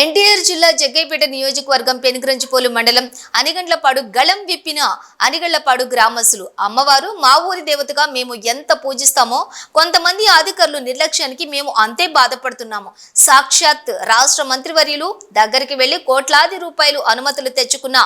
ఎన్టీఆర్ జిల్లా జగ్గైపేట నియోజకవర్గం పెనుగరంచిపోలు మండలం అనిగండ్లపాడు గళం విప్పిన అనిగండ్లపాడు గ్రామస్తులు. అమ్మవారు మా ఊరి దేవతగా మేము ఎంత పూజిస్తామో కొంతమంది అధికారులు నిర్లక్ష్యానికి మేము అంతే బాధపడుతున్నాము. సాక్షాత్ రాష్ట్ర మంత్రివర్యులు దగ్గరికి వెళ్ళి కోట్లాది రూపాయలు అనుమతులు తెచ్చుకున్న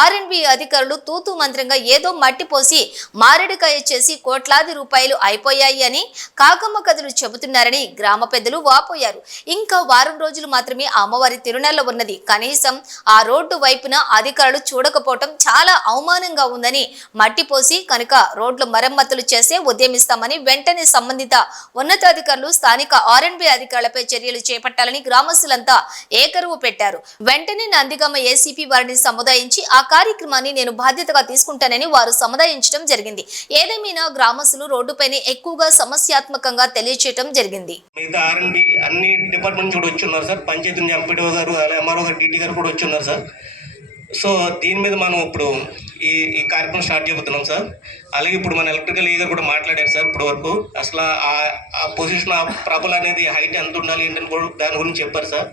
ఆర్ఎన్బి అధికారులు తూతూ మంత్రంగా ఏదో మట్టి పోసి మారేడుకాయ చేసి కోట్లాది రూపాయలు అయిపోయాయి అని కాకమ్మ కథలు చెబుతున్నారని గ్రామ పెద్దలు వాపోయారు. ఇంకా వారం రోజులు మాత్రమే అమ్మవారి తిరునల్లో ఉన్నది. కనీసం ఆ రోడ్డు వైపున అధికారులు చూడకపోవటం చాలా అవమానంగా ఉందని మట్టిపోసి కనుక రోడ్లు మరమ్మతులు చేసే ఉద్యమిస్తామని వెంటనే సంబంధిత ఉన్నతాధికారులు స్థానిక ఆర్ఎన్బి అధికారులపై చర్యలు చేపట్టాలని గ్రామస్తులంతా ఏకరువు పెట్టారు. వెంటనే నందిగామ ఏసీపీ వారిని సముదాయించి ఆ కార్యక్రమాన్ని నేను బాధ్యతగా తీసుకుంటానని వారు సముదాయించడం జరిగింది. ఏదేమైనా గ్రామస్తులు రోడ్డుపైనే ఎక్కువగా సమస్యాత్మకంగా తెలియచేయడం జరిగింది. మిగతా ఆర్ఎండ్బి అన్ని డిపార్ట్మెంట్ కూడా వచ్చి ఉన్నారు సార్ పంచాయతీ ఎంపీడీఓ గారు అలాగే ఎంఆర్ఓ గారు డిటి గారు కూడా వచ్చి ఉన్నారు సార్. సో దీని మీద మనం ఇప్పుడు ఈ ఈ కార్యక్రమం స్టార్ట్ చేయబోతున్నాం సార్. అలాగే ఇప్పుడు మన ఎలక్ట్రికల్ గారు కూడా మాట్లాడారు సార్ ఇప్పటి వరకు. అసలు ఆ- ఆ పొజిషన్ ఆ ప్రబల్ అనేది హైట్ ఎంత ఉండాలి ఏంటని కూడా దాని గురించి చెప్పారు సార్.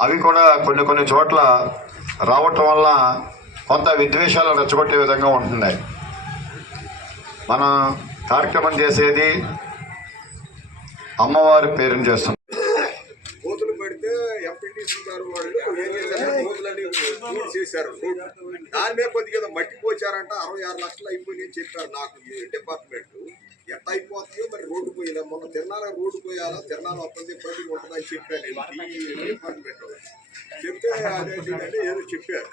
అవి కూడా కొన్ని కొన్ని చోట్ల రావటం వల్ల కొంత విద్వేషాలు రెచ్చగొట్టే విధంగా ఉంటున్నాయి. మనం కార్యక్రమం చేసేది అమ్మవారి పేరుని చేస్తున్నాం కోతులు పెడితే ఎంపీటీసీ గారు వాళ్ళు ఏం చేశారు కోతులని చేశారు? రోడ్డు దాని మీద కొద్దిగా ఏదో మట్టి పోచారంట అరవై ఆరు లక్షలు అయిపోయింది చెప్పారు నాకు డిపార్ట్మెంట్. ఎట్ట అయిపోతుందో మరి రోడ్డు పోయిందా మొన్న తిరణాల రోడ్డు పోయాలా? తిరణాల వస్తుంది ఇబ్బంది ఉంటుందని చెప్పాను డిపార్ట్మెంట్ చెప్తే అదేంటంటే ఏదో చెప్పారు.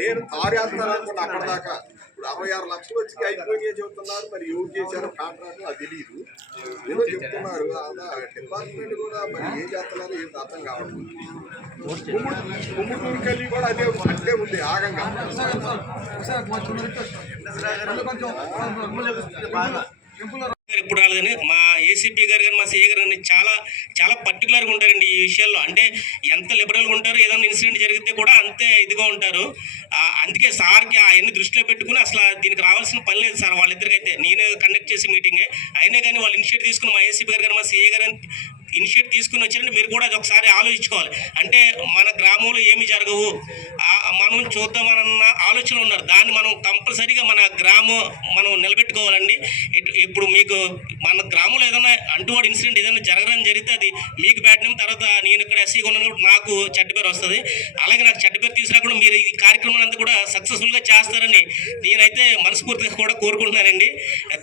నేను తారేస్తాను కూడా అక్కడ దాకా ఇప్పుడు అరవై ఆరు లక్షలు వచ్చి అయిపోయినాయి చెబుతున్నారు మరి ఎవరు చేశారు కాంట్రాక్ట్ అది తెలియదు ఏదో చెప్తున్నారు అలా డిపార్ట్మెంట్ కూడా మరి ఏం చేస్తున్నారు ఏం అర్థం కావట్లేదు కుమ్ముటూరు కలిగి కూడా అదే అట్లే ఉంది ఆగంగా ఇప్పుడు రాలేదని మా ఏసీపీ గారు కానీ మా సీఏ గారు కానీ చాలా చాలా పర్టికులర్గా ఉంటారండి ఈ విషయాల్లో. అంటే ఎంత లిబరల్గా ఉంటారు ఏదైనా ఇన్సిడెంట్ జరిగితే కూడా అంతే ఇదిగా ఉంటారు. అందుకే సార్కి అవన్నీ దృష్టిలో పెట్టుకుని అసలు దీనికి రావాల్సిన పని లేదు సార్ వాళ్ళిద్దరికైతే. నేను కండక్ట్ చేసే మీటింగే అయినా కానీ వాళ్ళు ఇనిషియేట్ తీసుకుని మా ఏసీపీ గారు కానీ మా సీఏ గారు కానీ ఇనిషియేట్ తీసుకుని వచ్చారంటే మీరు కూడా అది ఒకసారి ఆలోచించుకోవాలి. అంటే మన గ్రామంలో ఏమి జరగవు. మనం చూద్దామన్న ఆలోచన ఉన్నారు. దాన్ని మనం కంపల్సరీగా మన గ్రామం మనం నిలబెట్టుకోవాలండి. ఇప్పుడు మీకు మన గ్రామంలో ఏదైనా అంటువాడు ఇన్సిడెంట్ ఏదైనా జరగడం జరిగితే అది మీకు బ్యాటం తర్వాత నేను ఇక్కడ ఎస్సీగా ఉన్నాను నాకు చెడ్డ పేరు వస్తుంది. అలాగే నాకు చెడ్డ పేరు తీసుకురాకుండా మీరు ఈ కార్యక్రమం అంతా కూడా సక్సెస్ఫుల్గా చేస్తారని నేనైతే మనస్ఫూర్తిగా కూడా కోరుకుంటున్నానండి.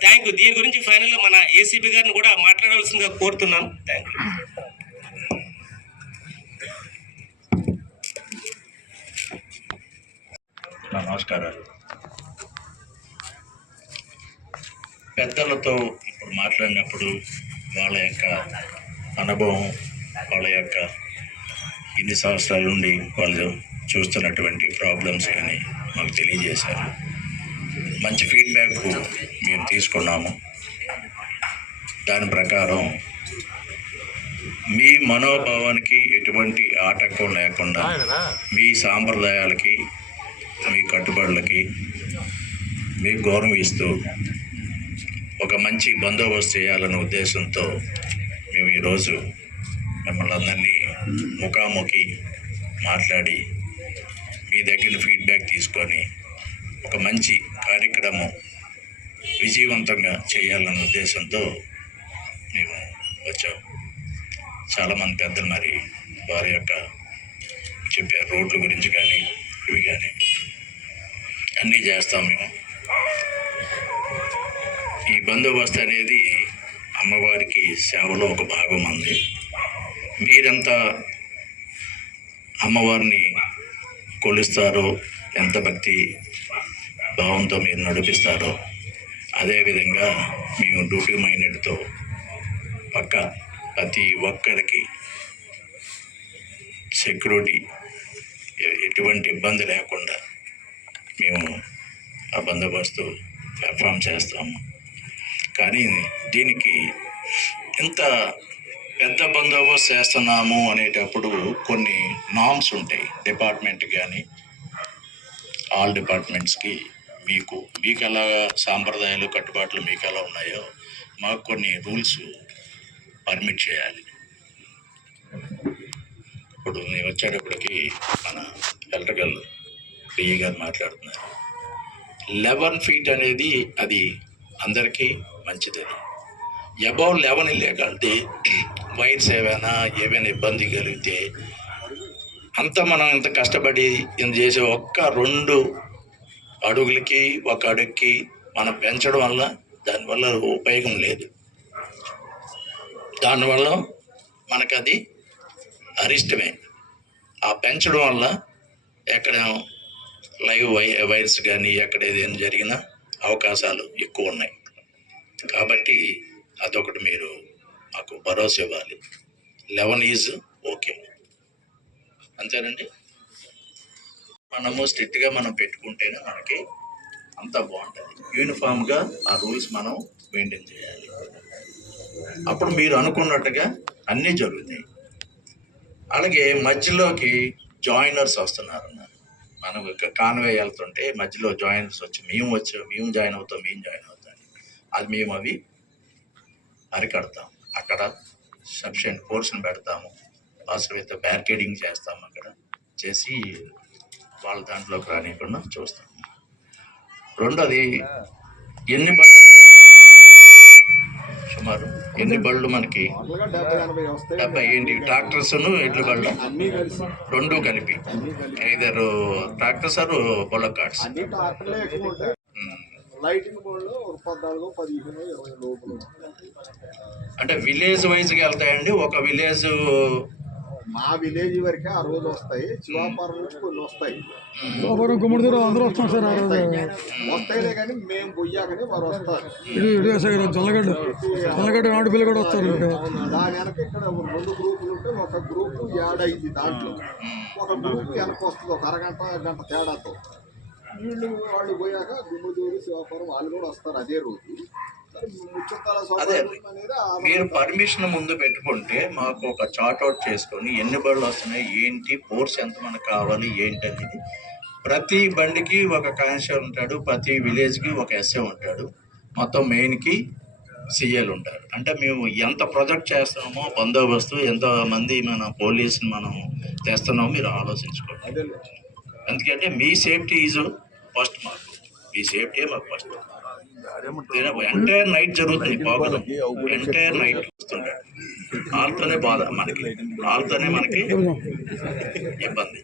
థ్యాంక్ యూ దీని గురించి ఫైనల్గా మన ఏసీపీ గారిని కూడా మాట్లాడవలసిందిగా కోరుతున్నాను. థ్యాంక్ యూ నమస్కారాలు. పెద్దలతో ఇప్పుడు మాట్లాడినప్పుడు వాళ్ళ యొక్క అనుభవం వాళ్ళ యొక్క ఇన్ని సంవత్సరాల నుండి వాళ్ళు చూస్తున్నటువంటి ప్రాబ్లమ్స్ కానీ మాకు తెలియజేశారు. మంచి ఫీడ్బ్యాక్ మేము తీసుకున్నాము. దాని ప్రకారం మీ మనోభావానికి ఎటువంటి ఆటంకం లేకుండా మీ సాంప్రదాయాలకి కట్టుబాట్లకి కట్టుబడులకి మీకు గౌరవిస్తూ ఒక మంచి బందోబస్తు చేయాలనే ఉద్దేశంతో మేము ఈరోజు మిమ్మల్ని అందరినీ ముఖాముఖి మాట్లాడి మీ దగ్గర ఫీడ్బ్యాక్ తీసుకొని ఒక మంచి కార్యక్రమం విజయవంతంగా చేయాలనే ఉద్దేశంతో మేము వచ్చాం. చాలామంది పెద్దలు మరి వారి యొక్క చెప్పే రోడ్ల గురించి కానీ ఇవి కానీ అన్నీ చేస్తాం మేము. ఈ బందోబస్తు అనేది అమ్మవారికి సేవలో ఒక భాగం ఉంది మీరెంత అమ్మవారిని కొలుస్తారో ఎంత భక్తి భావంతో మీరు నడిపిస్తారో అదేవిధంగా మేము డ్యూటీ మైండెడ్తో పక్క ప్రతి ఒక్కరికి సెక్యూరిటీ ఎటువంటి ఇబ్బంది లేకుండా మేము ఆ బందోబస్తు పెర్ఫామ్ చేస్తాము. కానీ దీనికి ఇంత పెద్ద బందోబస్తు చేస్తున్నాము అనేటప్పుడు కొన్ని నామ్స్ ఉంటాయి. డిపార్ట్మెంట్ కానీ ఆల్ డిపార్ట్మెంట్స్కి మీకు మీకు ఎలా సాంప్రదాయాలు కట్టుబాట్లు మీకు ఎలా ఉన్నాయో మాకు కొన్ని రూల్స్ పర్మిట్ చేయాలి. ఇప్పుడు నేను వచ్చేటప్పటికి మన ఎలక్ట్రికల్ డిఈ గారు మాట్లాడుతున్నారు. లెవెన్ ఫీట్ అనేది అది అందరికీ మంచిది. అబౌవ్ లెవెన్ లేకపోతే వైర్స్ ఏవైనా ఏవైనా ఇబ్బంది కలిగితే అంత మనం ఇంత కష్టపడి ఇంత చేసే ఒక్క రెండు అడుగులకి ఒక అడుగుకి మనం పెంచడం వల్ల దానివల్ల ఉపయోగం లేదు. దానివల్ల మనకు అది అరిష్టమే. ఆ పెంచడం వల్ల ఎక్కడ లైవ్ వై వైర్స్ కానీ ఎక్కడ ఏదైనా జరిగినా అవకాశాలు ఎక్కువ ఉన్నాయి. కాబట్టి అదొకటి మీరు మాకు భరోసా ఇవ్వాలి. Eleven is okay. అంతేనండి? మనము స్ట్రిక్ట్గా మనం పెట్టుకుంటేనే మనకి అంతా బాగుంటుంది. యూనిఫామ్గా ఆ రూల్స్ మనం మెయింటైన్ చేయాలి. అప్పుడు మీరు అనుకున్నట్టుగా అన్నీ జరుగుతాయి. అలాగే మధ్యలోకి జాయినర్స్ వస్తున్నారు మనం కాన్వే వెళ్తుంటే మధ్యలో జాయిన్స్ వచ్చి మేము వచ్చి మేము జాయిన్ అవుతాం మేము జాయిన్ అవుతాం అది మేము అవి అరికడతాం. అక్కడ సఫిషియెంట్ ఫోర్స్ని పెడతాము. అవసరమైతే బ్యారికేడింగ్ చేస్తాము అక్కడ. చేసి వాళ్ళ దాంట్లోకి రానియకుండా చూస్తాము. రెండోది ఎన్ని బండ్లు సుమారు ఎన్ని బళ్ళు మనకి? డెబ్బై ఏంటి? ట్రాక్టర్స్ను ఎడ్ల బళ్ళు? రెండు కలిపి. ఐదారు ట్రాక్టర్స్ ఆరు బొల్లక్ కార్డ్స్. అంటే విలేజ్ వైజ్గా వెళ్తాయండి. ఒక విలేజ్ మా విలేజ్ వరకే ఆ రోజు వస్తాయి. శివాపురం నుంచి కొన్ని వస్తాయి. శివాపురం గుమ్మడి దగ్గర అందరూ వస్తాం సార్ వస్తాయిలే కానీ మేము పోయాకనే వారు వస్తారు. జల్లగడ్డ జల్లగడ్డ నాటు కూడా వస్తారు దాని వెనక ఇక్కడ రెండు గ్రూపులు ఉంటే ఒక గ్రూప్ యాడ్ అయింది దాంట్లో. ఒక గ్రూప్ వెనక వస్తుంది ఒక అరగంట గంట తేడాతో. వీళ్ళు వాళ్ళు పోయాక గుమ్మదూరు శివాపురం వాళ్ళు కూడా వస్తారు అదే రోజు. అదే. మీరు పర్మిషన్ ముందు పెట్టుకుంటే మాకు ఒక చార్ట్ అవుట్ చేసుకొని ఎన్ని బళ్ళు వస్తున్నాయి ఏంటి ఫోర్స్ ఎంత మనకు కావాలి ఏంటి అనేది. ప్రతి బండికి ఒక కాన్షియర్ ఉంటాడు ప్రతి విలేజ్కి ఒక ఎస్ఏ ఉంటాడు మొత్తం మెయిన్కి సిఎల్ ఉంటారు. అంటే మేము ఎంత ప్రొజెక్ట్ చేస్తున్నామో బందోబస్తు ఎంత మంది మన పోలీసుని మనం తెస్తున్నామో మీరు ఆలోచించుకోండి. ఎందుకంటే మీ సేఫ్టీ ఈజ్ ఫస్ట్ మాకు మీ సేఫ్టీ మాకు ఫస్ట్. ఎంటైర్ నైట్ జరుగుతుంది పోగలం ఎంటైర్ నైట్ వస్తుంటాడు. వాళ్ళతోనే బాధ మనకి. వాళ్ళతోనే మనకి ఇబ్బంది.